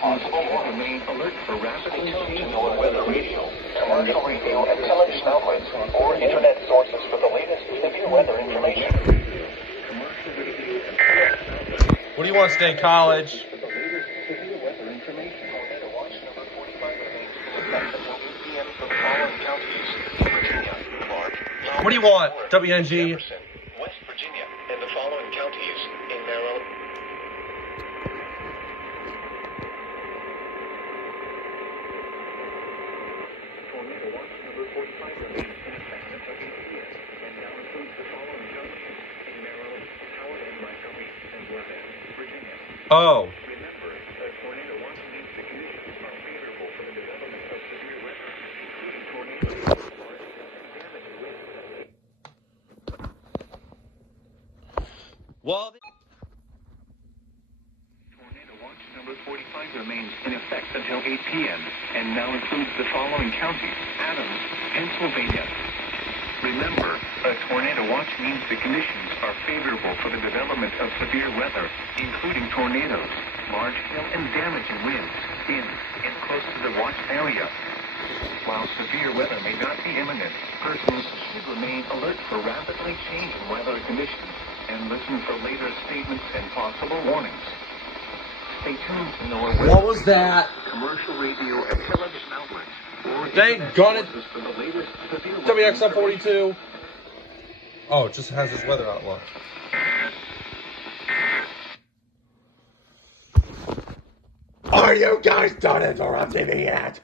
possible warning. Remain alert for rapidly changing NOAA weather radio, commercial radio, and television outlets, or internet sources for the latest severe weather information. What do you want, State College? What do you want, WNG? West Virginia and the following counties in Maryland. Tornado watch number 45 remains in effect until 8 p.m. and now includes the following counties in Maryland, Howard and Montgomery, and West Virginia. Oh. Remember that tornado watch means the conditions are favorable for the development of severe weather, including tornadoes. Well, Tornado watch number 45 remains in effect until 8 p.m. and now includes the following counties: Adams, Pennsylvania. Remember, a tornado watch means the conditions are favorable for the development of severe weather, including tornadoes, large hail and damaging winds in and close to the watch area. While severe weather may not be imminent, persons should remain alert for rapidly changing weather conditions and listen for later statements and possible warnings. Stay tuned to NOAA weather. What was that? Commercial radio and television outlets. Thank God it. For the latest severe WXM 42. Oh, it just has this weather outlook. Are you guys done interrupting me yet?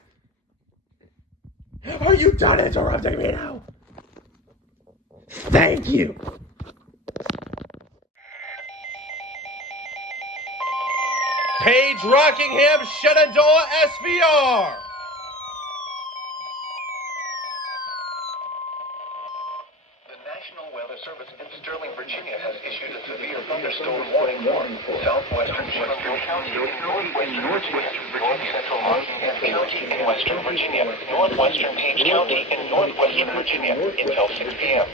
Are you done interrupting me now? Thank you. Page Rockingham, Shenandoah, SVR. The National Weather Service in Sterling, Virginia has issued a severe thunderstorm warning for southwestern Shenandoah County in northwestern Virginia, central Rockingham County in western Virginia, northwestern Page County in northwestern Virginia until 6 p.m.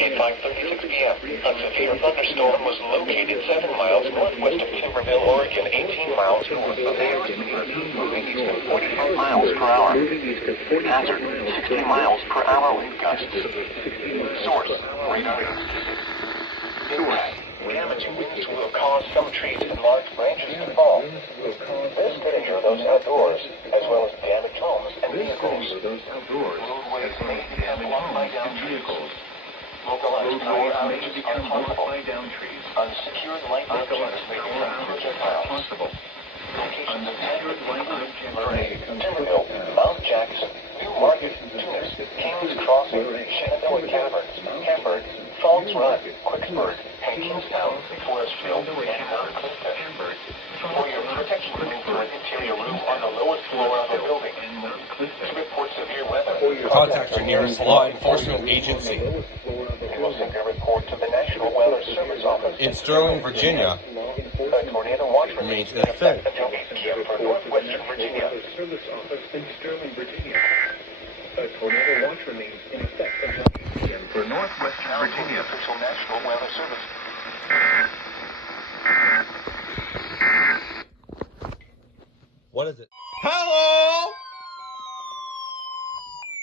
At 5:36 p.m., a severe thunderstorm was located 7 miles northwest of Kimberville, Oregon, 18 miles north of Harrisburg, moving east at 45 miles per hour. Hazard, 60 miles per hour wind gusts. Source, radar. Impact, damaging winds will cause some trees and large branches to fall. This could injure those outdoors, as well as damage homes and vehicles. Roadways may become blocked by downed vehicles. Localized power outages are possible. Unsecured light objects may become projectiles. Locations of Tedford, Murray, Timberville, Mount Jackson, New Market, Tunis, Kings Crossing, Shenandoah Caverns, Hamburg, Falls Run, Quicksburg, Kingstown, Forestville, and Mount Clifton. For your protection, move to an interior room on the lowest floor of the building. To report severe weather, Contact your nearest law enforcement agency. You will send a report to the National Weather Service Office In Sterling, Virginia. A tornado watch Remains remains in in effect effect. until 8 p.m. for northwestern Virginia. Service Office in Sterling, Virginia. A tornado watch remains in effect until 8 p.m. for northwestern Virginia. Official National Weather Service. What is it? Hello?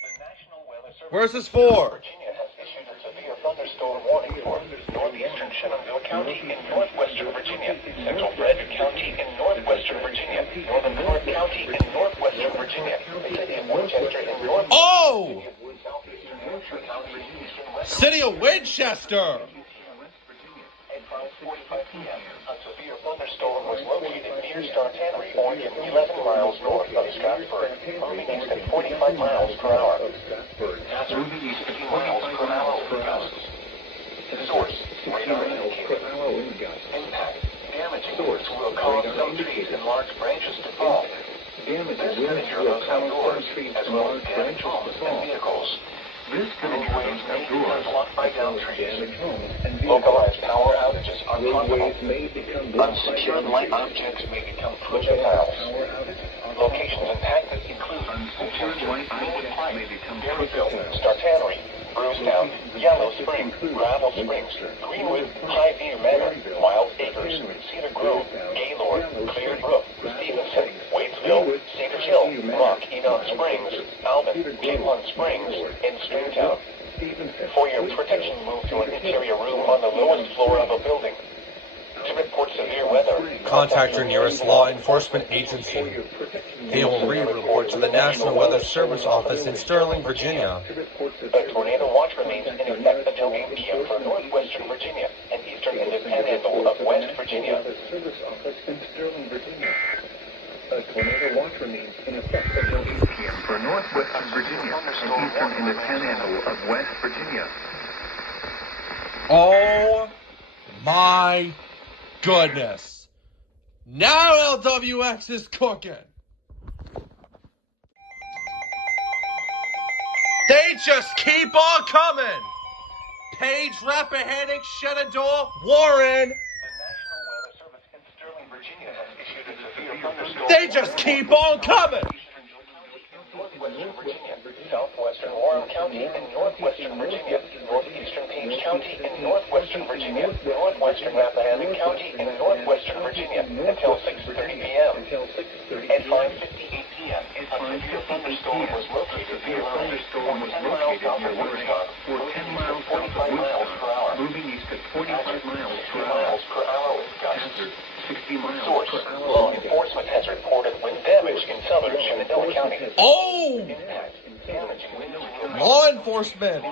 The National Weather Service Where's this for? Virginia has issued a severe thunderstorm warning for northeastern Shenandoah County in northwestern Virginia, central Frederick County in northwestern Virginia, northern Clark County in northwestern Virginia, the city of Winchester in northwestern Oh! southeastern Hampshire County, eastern west City of Winchester. At 5:45 p.m., a severe thunderstorm was located near Star Tannery, Oregon, 11 miles north of Strasburg, moving east at 45 miles per hour. Hazard, 60 miles per hour wind gusts. Source, radar indicated. Impact, damaging winds will cause some trees and large branches to fall. This could injure those outdoors, as well as damage homes and vehicles. Roadways may become blocked by downed trees. Localized power outages are possible. Unsecured light objects may become projectiles. Locations impacted include Maryville, Star Tannery, Brewstown, Yellow Spring, Gravel Springs, Greenwood, Highview Manor, Wild Acres, Cedar Grove, Gaylord, Clear Brook, Stevenson, Rock, Enon Springs, Alvin, Capon Springs, and Stringtown. For your protection, move to an interior room on the lowest floor of a building. To report severe weather, contact your nearest law enforcement agency. They will re-report to the National Weather Service office in Sterling, Virginia. A tornado watch remains in effect until 8 p.m. for northwestern Virginia and eastern and the panhandle of West Virginia. A tornado watch remains in effect until 8 p.m. for northwestern Virginia and eastern and the panhandle of West Virginia. Oh my goodness. Now LWX is cooking. They just keep on coming. Page, Rappahannock, Shenandoah, Warren. They just keep on coming. Northwestern Virginia, southwestern Warren County and northwestern Virginia, northeastern Page County and northwestern Virginia, northwestern Rappahannock County and northwestern Virginia until 6:30 p.m. At 5:58 p.m., a severe thunderstorm was located near 10 miles south of Woodstock, or 10 miles 45 miles per hour, moving east at 45 miles per hour with gusts. 60 miles Source, per hour. Law enforcement has reported wind damage in southern Shenandoah County. Oh! Damaging winds will Law enforcement!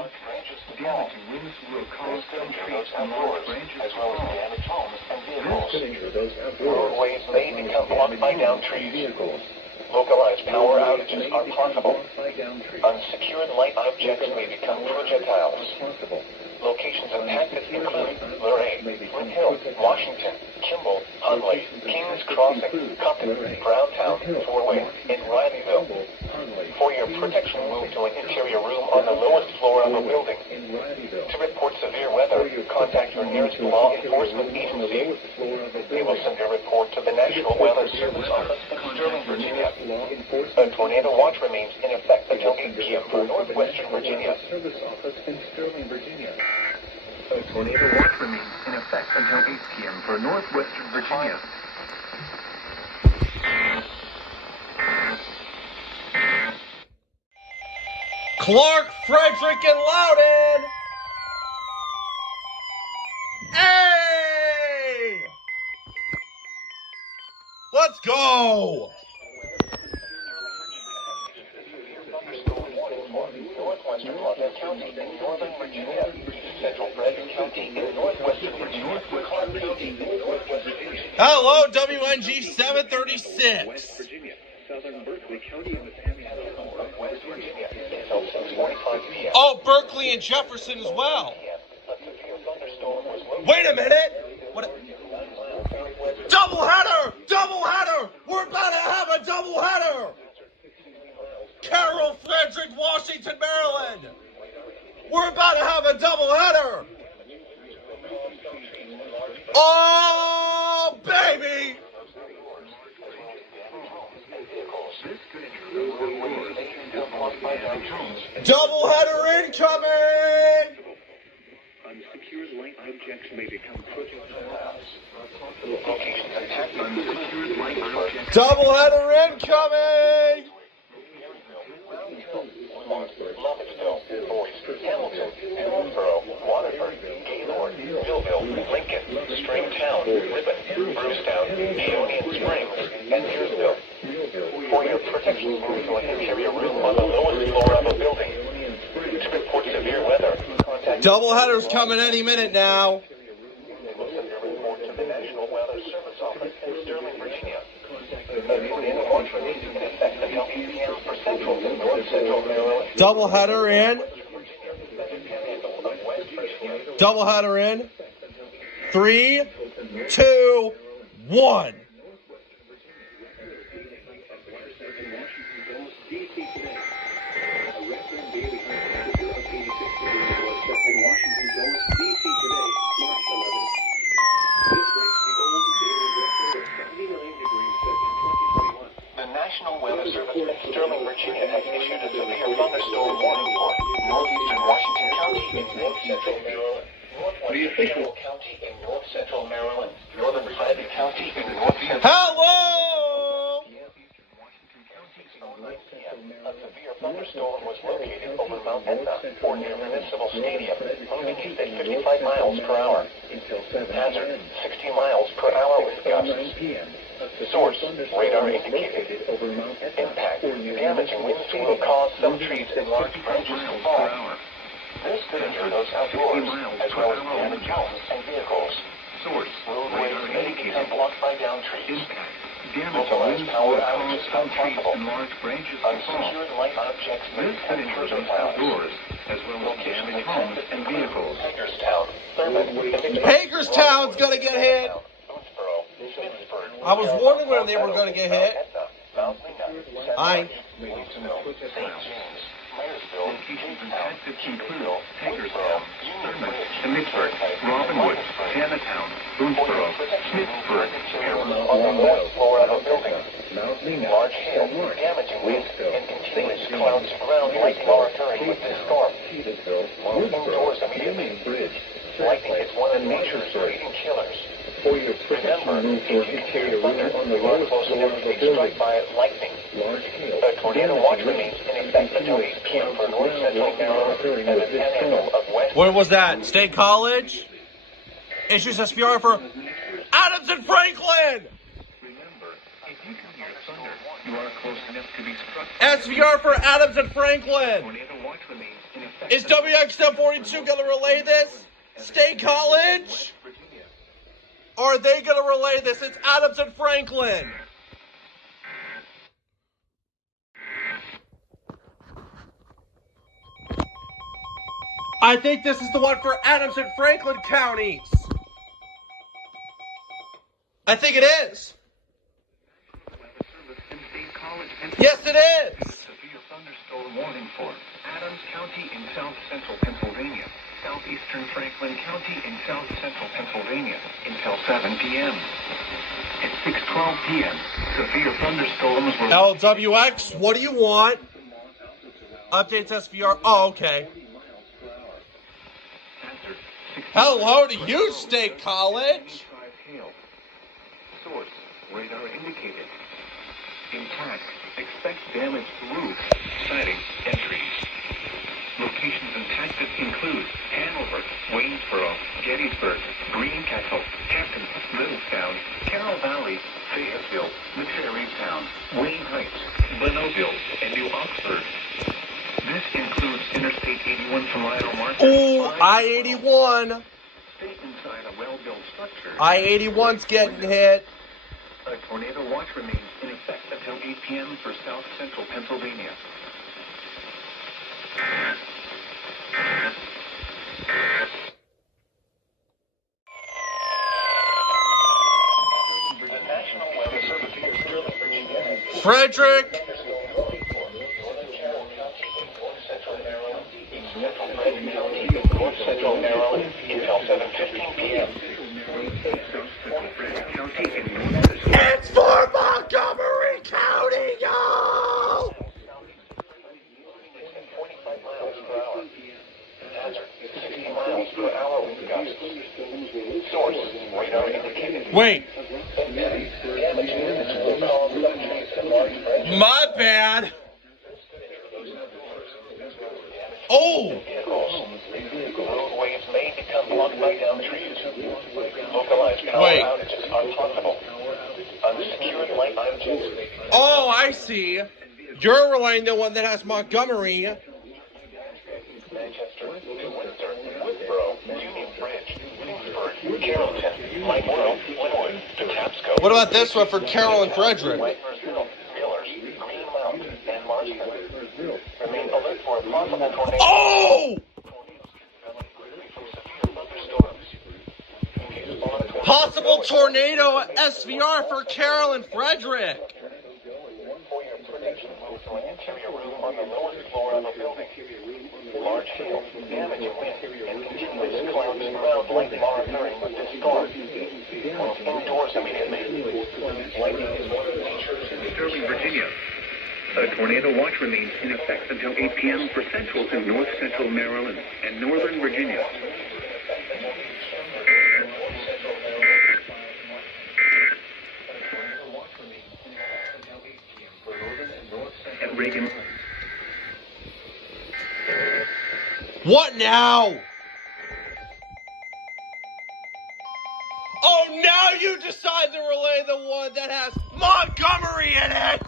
damaging winds will cause trees outdoors, as well as damaged homes and vehicles. Roadways may become blocked by downed trees. Localized power outages are possible. Unsecured light objects may become projectiles. Locations impacted include Luray, Flint Hill, Washington, Kimball, Hunley, Kings Crossing, Cupton, Browntown, Four-Way, and Rileyville. For your protection, move to an interior room on the lowest floor of a building. To report severe weather, contact your nearest law enforcement agency. They will send your report to the National Weather Service office in Sterling, Virginia. A tornado watch remains in effect until 8 p.m. for northwestern Virginia. A tornado watch remains in effect until 8 p.m. for northwestern Virginia. Clark, Frederick, and Loudon! Hey! Let's go! Northwestern Lafayette County in northern Virginia, central Frederick County in northwestern Virginia, Clark County in northwestern Virginia. Hello, WNG 736. Southern Berkeley County in the panhandle of West Virginia until 6:45 p.m. Oh, Berkeley and Jefferson as well. A severe thunderstorm was located. Wait a minute! What? Doubleheader! Doubleheader! We're about to have a doubleheader! Carroll, Frederick, Washington, Maryland! We're about to have a doubleheader! Oh, baby! Doubleheader incoming! Unsecured light objects may become projectiles. Locations impacted. Unsecured light objects. Doubleheader incoming! Lovettsville, Boyce, Hamilton, Hillsborough, Waterford, Gaylord, Millville, Lincoln, Stringtown, Ribbon, Brucetown, Ionian Springs, and Deersville. For your protection, move to an interior room on the lowest floor of a building. To report severe weather, contact... Doubleheader's coming any minute now. We'll send your report to the National Weather Service office in Sterling, Virginia. A tornado watch remains in effect until 8 p.m. for central and north-central Maryland. Doubleheader in. Doubleheader in. 3, 2, 1. The National Weather Service in Sterling, Virginia has issued a severe thunderstorm warning for northeastern Washington County and north-central Maryland, northwestern Carroll County and north-central Maryland, northern Frederick County and north-central... Hello! Washington County, thunderstorm was located over Mount Etna or near Municipal Stadium, moving east at 55 miles per hour. Hazard, 60 miles per hour with gusts. Source, radar indicated. Impact, damaging winds will cause some trees and large branches to fall. This could injure those outdoors, as well as damage homes and vehicles. Source, roadways may become blocked by down trees. Localized power outages are possible. Unsecured light objects may become intruder towns. Locations homes and vehicles. Hagerstown, Thurman, Hagerstown's gonna get hit. I was wondering when they were gonna get hit. Hi. Locations and tactics include Hagerstown, Thurman, Schmittsburg, Robinwood, Tanatown, Boonesboro, Smithsburg, on the north floor of a building. Large hail, damaging winds, and continuous clouds of ground lightning are occurring with this storm. Indoors immediately. Lightning is one of nature's leading killers. Remember, if you continue thunder, you are close enough to be struck by lightning. A tornado watch remains in effect until 8 p.m. for north central Maryland and the panhandle of west. What was that? State College? Issues SPR for Adams and Franklin! Remember, if you can hear thunder, you are close enough to be struck. SPR for Adams and Franklin! Tornado watch remains in effect. Is WXM42 gonna relay this? State College? Are they going to relay this? It's Adams and Franklin. I think this is the one for Adams and Franklin counties. I think it is. Yes, it is. Severe thunderstorm warning for Adams County in south central Pennsylvania. Southeastern Franklin County in south central Pennsylvania until 7 p.m. At 6:12 p.m., severe thunderstorms were... LWX, what do you want? Updates SVR. Oh, okay. Hello to you, State College. Source, radar indicated. Intact, expect damage to roofs, siding, and trees. Locations and tactics include Hanover, Waynesboro, Gettysburg, Greencastle, Hampton, Littlestown, Carroll Valley, Fayetteville, Tarrytown, Wayne Heights, Bonneville, and New Oxford. This includes Interstate 81 from Lionel Market. Ooh, I-81. Stay inside a well-built structure. I-81's getting hit. A tornado watch remains in effect until 8 p.m. for south central Pennsylvania. The National Weather Service here, Sterling, Virginia. Frederick. North Central Maryland until 7:15 p.m. It's for Montgomery County, y'all! 45 miles per hour. Hazard, 60 miles per hour with gusts. Source, radar indicated. Wait. My bad. Oh! Roadways may become blocked by downed trees. Localized power outages are possible. Unsecured light objects. Oh, I see. You're relaying the one that has Montgomery. Manchester, New Windsor, Woodsboro, Union Bridge, Kingsburg, Carrollton, Lightboro, Linwood, Patapsco. What about this one for Carroll and Frederick? Whitefirsville, Villers, Greenmount, and Marston. Remain alert for a possible tornado. Oh! Possible tornado SVR for Carroll and Frederick. For your protection, move to an interior room on the lowest floor of a building. Large hail, damaging wind, and continuous clouds around lightning are occurring with this storm. Move indoors immediately. Lightning is one of nature's... Sterling, Virginia. A tornado watch remains in effect until 8 p.m. for central to north central Maryland and northern Virginia. At Reagan. What now? Oh, now you decide to relay the one that has Montgomery in it!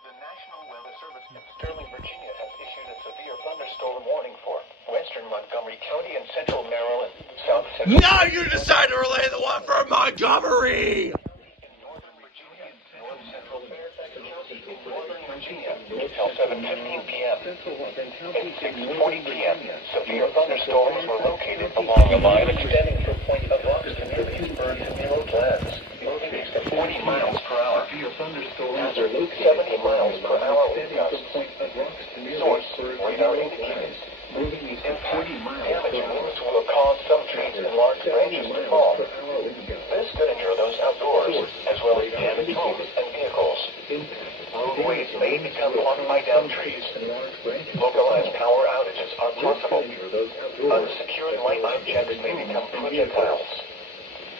The National Weather Service in Sterling, Virginia has issued a severe thunderstorm warning for western Montgomery County and central Maryland, south central... Now you decide to relay the one for Montgomery! In northern Virginia, north central Fairfax County in northern Virginia, until 7:15 p.m. At 6:40 p.m., severe thunderstorms were located along a line extending from Point of Rocks to near Leesburg to near Oaklands, moving east at 40 miles per hour. Hazard 70 miles per hour with gusts. Source, radar indicated. Impact, damage and winds will cause some trees and large branches to fall. This could injure those outdoors, as well as damage homes and vehicles. Roadways may become blocked by downed trees. Localized power outages are possible. Unsecured light objects may become projectiles.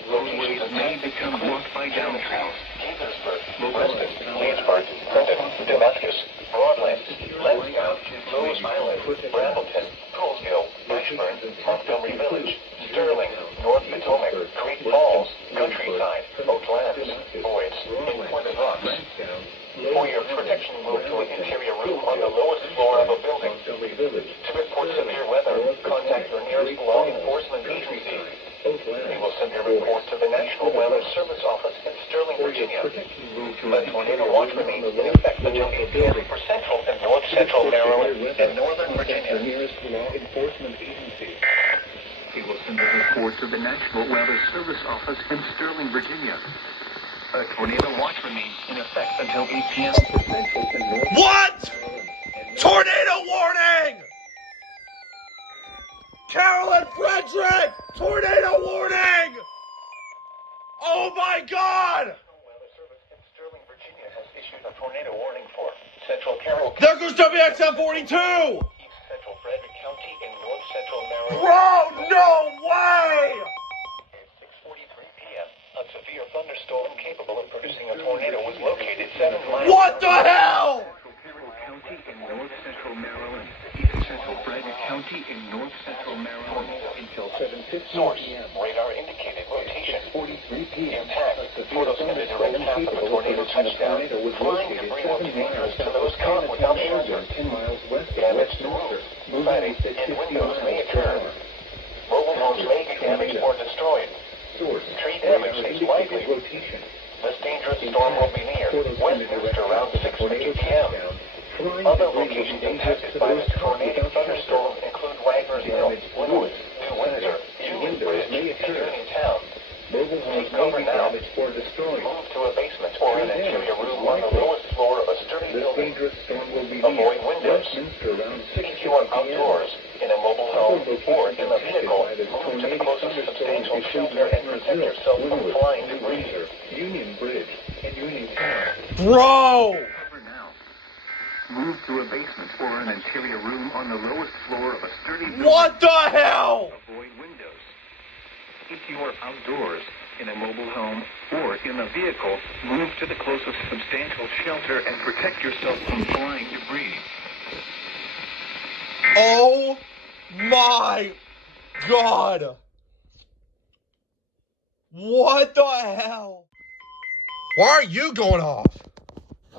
Locations may become blocked by downed trees. Gaithersburg, Reston, Leesburg, Clinton, Damascus, Broadlands, Lansdowne, Rose Island, Brambleton, Colesville, Ashburn, Montgomery Village, Sterling, North Potomac, Creek Falls, Countryside, Oaklands, Boyds, and Point of Rocks. For your protection, move to an interior room on the lowest floor of a building. To report severe weather, contact your nearest law enforcement agency. We will send your report to the National Weather Service office in Sterling, Virginia. A tornado watch remains in effect until 8 p.m. for central and north central Maryland and northern Virginia. Nearest law enforcement agency. We will send a report to the National Weather Service office in Sterling, Virginia. A tornado watch remains in effect until 8 p.m. for central and north. What? Tornado warning! Carolyn Frederick! Tornado warning! Oh my God! National Weather Service in Sterling, Virginia has issued a tornado warning for central Carroll There goes WXM 42! East central Frederick County and north central Maryland. Bro, no way! At 6:43 p.m., a severe thunderstorm capable of producing a tornado was located 7 miles. What the hell? Carroll County in north central Maryland. East central Frederick County in north central Maryland until 7:15 Source, radar indicated rotation. 6:43 p.m. Impact, photos in the direct path of a tornado touchdown. Flying debris will be dangerous to those caught without shelter. 10 miles west of damage to roofs, siding, and windows may occur. Mobile homes may be damaged or destroyed. Tree damage is likely. This dangerous storm will be near Westminster around 6:50 p.m. Other locations impacted by this tornadic thunderstorm include Wagner's Mill, Linwood, New Windsor, Union Bridge, and Uniontown. Take cover now. Move to a basement or an interior room on the lowest floor of a sturdy building. Avoid windows. If you are outdoors, in a mobile home, or in a vehicle, move to the closest substantial shelter and protect yourself from flying debris. Union Bridge and Uniontown. Bro! Move to a basement or an interior room on the lowest floor of a sturdy building. What the hell? Avoid windows. If you are outdoors, in a mobile home, or in a vehicle, move to the closest substantial shelter and protect yourself from flying debris. Oh my God! What the hell? Why are you going off?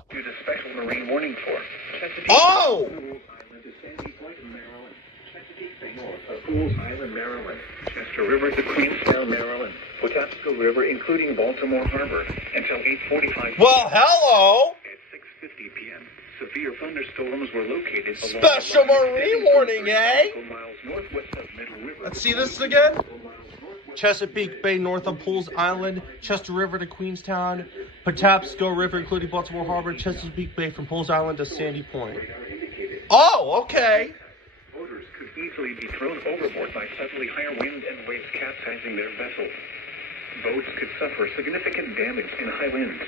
Due to special marine warning for Chesapeake Oh! Island to Sandy Point, Maryland. Chesapeake Bay north of Pools Island, Maryland. Chester River to Queenstown, Maryland. Patapsco River, including Baltimore Harbor, until 8:45. Well, hello! At 6:50 p.m., severe thunderstorms were located along Special the line marine extending warning, from eh? 30 miles northwest of Middle River. Let's see this again. Chesapeake Bay north of Pools Island, Chester River to Queenstown, Patapsco River including Baltimore Harbor, Chesapeake Bay from Pools Island to Sandy Point. Oh, okay. Boaters could easily be thrown overboard by suddenly higher wind and waves capsizing their vessels. Boats could suffer significant damage in high winds.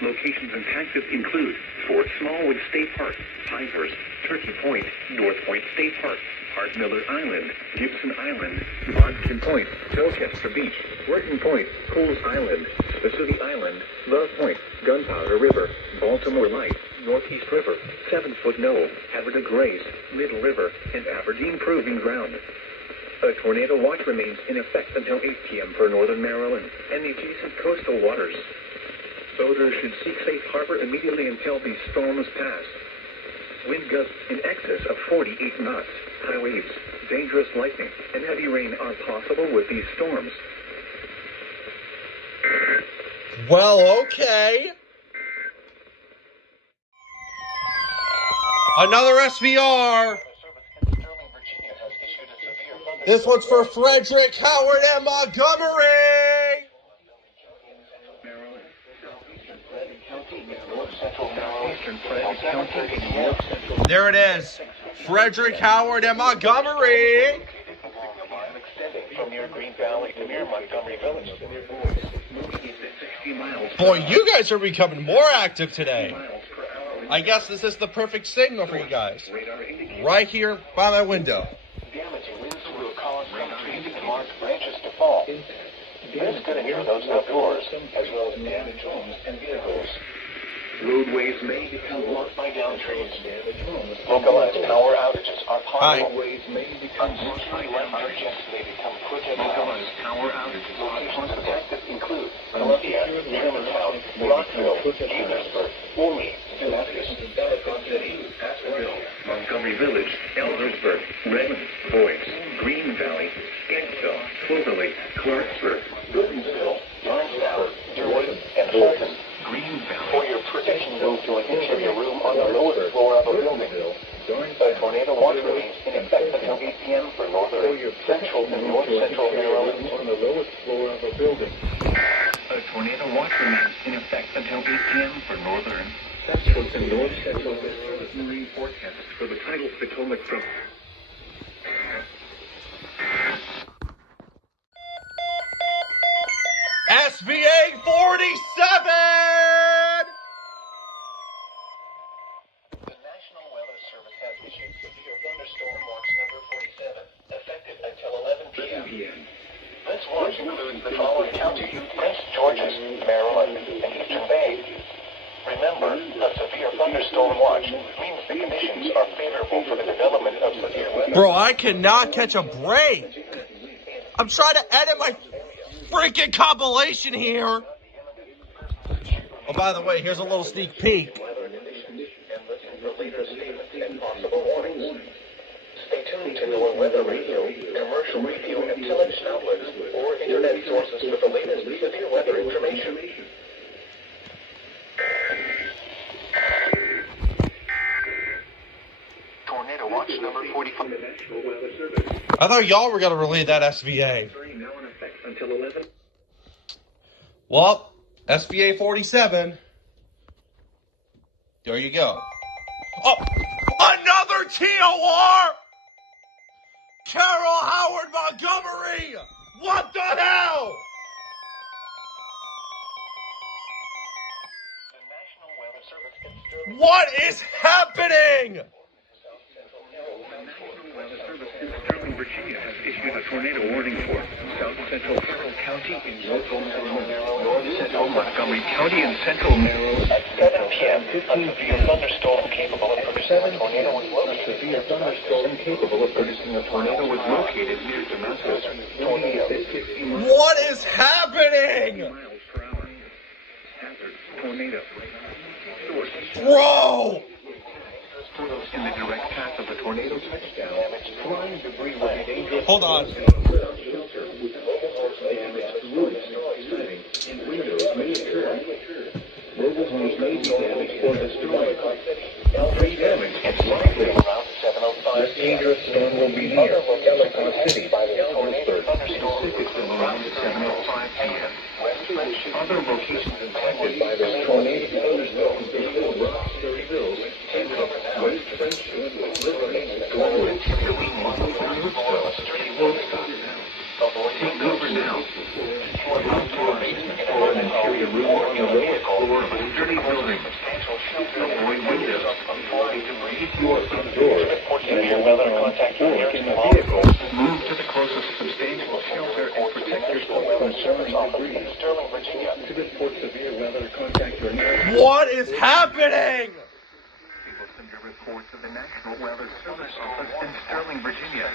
Locations impacted include Fort Smallwood State Park, Pinehurst, Turkey Point, North Point State Park, Hart Miller Island, Gibson Island, Bodkin Point, Towchester Beach, Working Point, Cools Island, Vesuvi Island, Love Point, Gunpowder River, Baltimore Light, Northeast River, 7-Foot Knoll, Haverda Grace, Middle River, and Aberdeen Proving Ground. A tornado watch remains in effect until 8 p.m. for northern Maryland and the adjacent coastal waters. Boaters should seek safe harbor immediately until these storms pass. Wind gusts in excess of 48 knots, high waves, dangerous lightning, and heavy rain are possible with these storms. Well, okay. Another SVR. This one's for Frederick, Howard, and Montgomery. There it is. Frederick, Howard, and Montgomery. From near Green Valley to near Montgomery Village. Boy, you guys are becoming more active today. I guess this is the perfect signal for you guys. Right here by my window. Damaging winds will cause some trees and large branches to fall. This could injure those outdoors, as well as damage homes and vehicles. Roadways may become blocked by downed trees. Localized power outages are possible. Roadways may become blocked by downed trees. May become quick. Localized power outages are possible. Detectives include Columbia, Germantown, Rockville, Gaithersburg, Woolmead, Damascus, Ellicott City, Aspenville, Montgomery Village, Eldersburg, Redmond, Boyce, Green Valley, Skanksville, Cloverleaf, Clarksburg, Gordonsville, Youngstown, DeWitt, and Fulton. Green Valley. For your protection, move to an interior room on the lowest floor of a building. A tornado watch remains in effect until 8 p.m. for northern, central, and north-central Maryland. On the lowest floor of a building. A tornado watch remains in effect until 8 p.m. for northern, central, and north-central Maryland. Marine forecast for the tidal Potomac from... SVA 47! The National Weather Service has issued severe thunderstorm watch number 47, effective until 11 p.m. This watch includes the following counties: Prince George's, Maryland, and Eastern Bay. Remember, a severe thunderstorm watch means the conditions are favorable for the development of severe weather. Bro, I cannot catch a break. I'm trying to edit my freaking compilation here. Oh, by the way, here's a little sneak peek. Stay tuned to NOAA Weather Radio, commercial radio and television outlets, or internet sources for the latest severe weather information. Tornado watch number 45. I thought y'all were going to relay that SVA. Until 11. Well, SVA 47. There you go. Oh, another TOR! Carol Howard Montgomery! What the hell? The National Weather Service in Sterling. What is happening? Virginia has issued a tornado warning for South Central Carroll County in North Central Montgomery County and Central Maryland. At 7 p.m., a severe thunderstorm capable of producing a tornado was located. A severe thunderstorm capable of producing a tornado was located near Damascus. What is happening? Miles per hour. Hazard. Tornado. Source. Bro! In the direct path of the tornado touchdown, flying debris will be dangerous. Hold on. Windows may occur. Mobile homes may be damaged or destroyed. Tree damage is likely around 7:05. This dangerous storm will be near Ellicott City by the Eldersburg Pacific around 7:05 p.m. Other locations impacted by this tornado thunderstorm include Roxbury Hills, West Friendship, Liberty, Glenwood, Woodstock, Woodstock. Take cover now. Or an interior or in a vehicle from a sturdy building. Substantial shelter avoid windows from flying debris. If you are outdoors, report severe weather, contact your nearest vehicle. Move to the closest substantial shelter and protect yourself from service office in Sterling, Virginia. To report severe weather, contact your nearest. What is happening? People send your report to the National Weather Service office in Sterling, Virginia.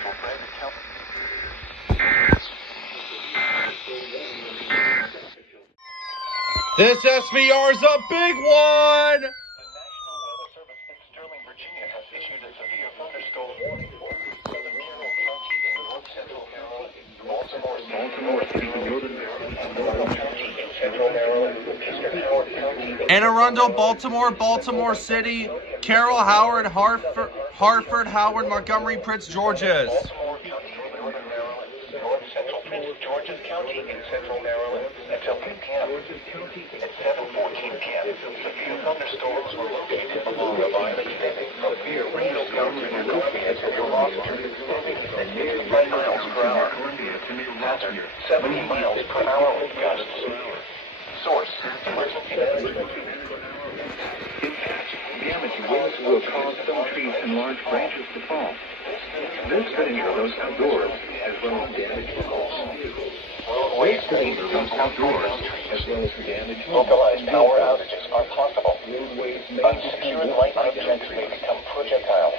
This SVR's a big one! The National Weather Service in Sterling, Virginia has issued a severe thunderstorm warning for southern Carroll County in north central Maryland, Baltimore City, northern Maryland, and Norfolk County in central Maryland, eastern Howard County, Anne Arundel, Baltimore, Baltimore City, Carroll, Howard, Hartford, Howard, Montgomery, Prince George's. Baltimore County in northern Maryland, north central Prince George's County in central Maryland, until 8 p.m. At 7:14 p.m., severe thunderstorms were located along the line extending from near Randall County to Columbia to Vermont, at 65 miles per hour. Hazard, 70 miles per hour with gusts. Source, emergency management. Impact, damage winds will cause some trees and large branches to fall. This could injure those outdoors, as well as damage walls. Roadways may lose outdoors, as well as damage. Localized power outages are possible. Unsecured light objects may become projectiles.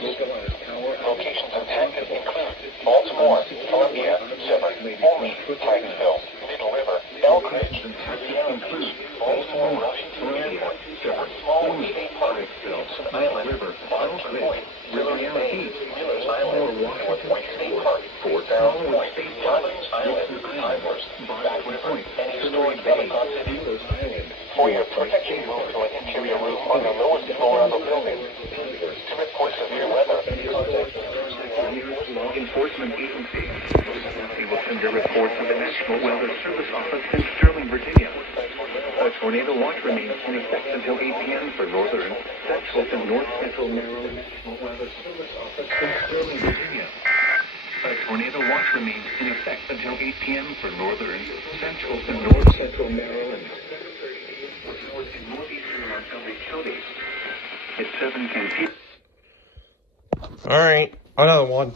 Locations impacted include Baltimore, Columbia, Severn, Olney, Pikesville, Middle River, Elk Ridge, include Baltimore, Washington Airport, Severn, Small State Park, Wilson Island, Bottoms Point, Riverside Bay, Miller's Island, North Point State Park, Fort Sound Point, Bottoms Island, Hivers, Back River, and historic Ellicott City. For your protection, move to an interior room on the lowest floor of a building. To report severe weather, contact law enforcement agency. We will send your report to the National Weather Service office in Sterling, Virginia. A tornado watch remains in effect until 8 p.m. for northern, central, and north central Maryland. National Weather Service office in Sterling, Virginia. A tornado watch remains in effect until 8 p.m. for northern, central, and north central Maryland. North and northeastern Montgomery counties. At 7:10 p.m. Alright, another one.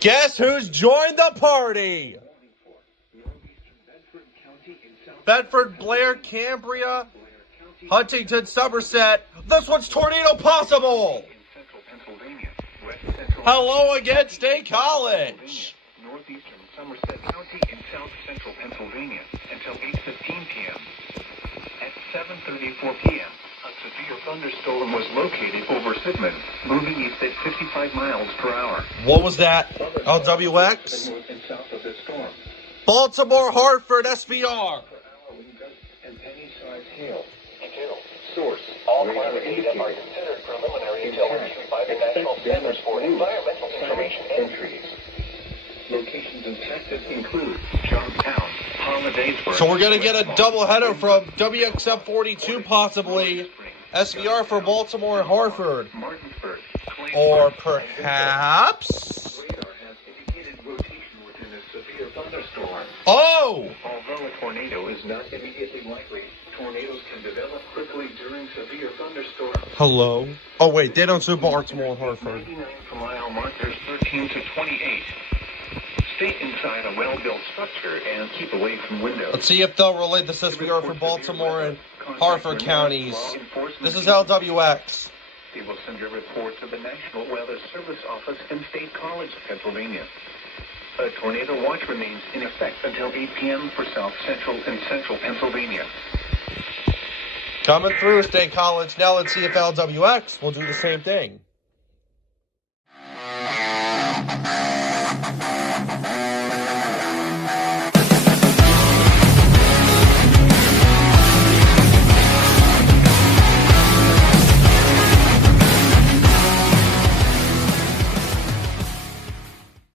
Guess who's joined the party? Bedford, Blair, Cambria, Huntington, Somerset. This one's tornado possible. Hello again, State College. Northeastern Somerset County in south central Pennsylvania until 8:15 p.m. At 7:34 p.m., a severe thunderstorm was located over Sidman, moving east at 55 miles per hour. What was that? LWX? North and south of the storm. Baltimore, Hartford, SVR. And penny-sized hail. Source. All climate data are considered preliminary until reviewed by the National Centers for Environmental Information Entries. Locations impacted include Johnstown, Hollidaysburg. So we're going to get a doubleheader from WXF 42 possibly. SVR for Baltimore and Hartford. Martinsburg. Or perhaps... Radar has indicated rotation within a severe thunderstorm. Oh! Although a tornado is not immediately likely, tornadoes can develop quickly during severe thunderstorms. Hello? Oh wait, they don't do Baltimore and Hartford. 99 per mile markers 13 to 28. Stay inside a well-built structure and keep away from windows. Let's see if they'll relate this SVR for Baltimore and Hartford counties. This is LWX. They will send your report to the National Weather Service office in State College, Pennsylvania. A tornado watch remains in effect until 8 p.m. for south central and central Pennsylvania. Coming through, State College. Now let's see if LWX will do the same thing.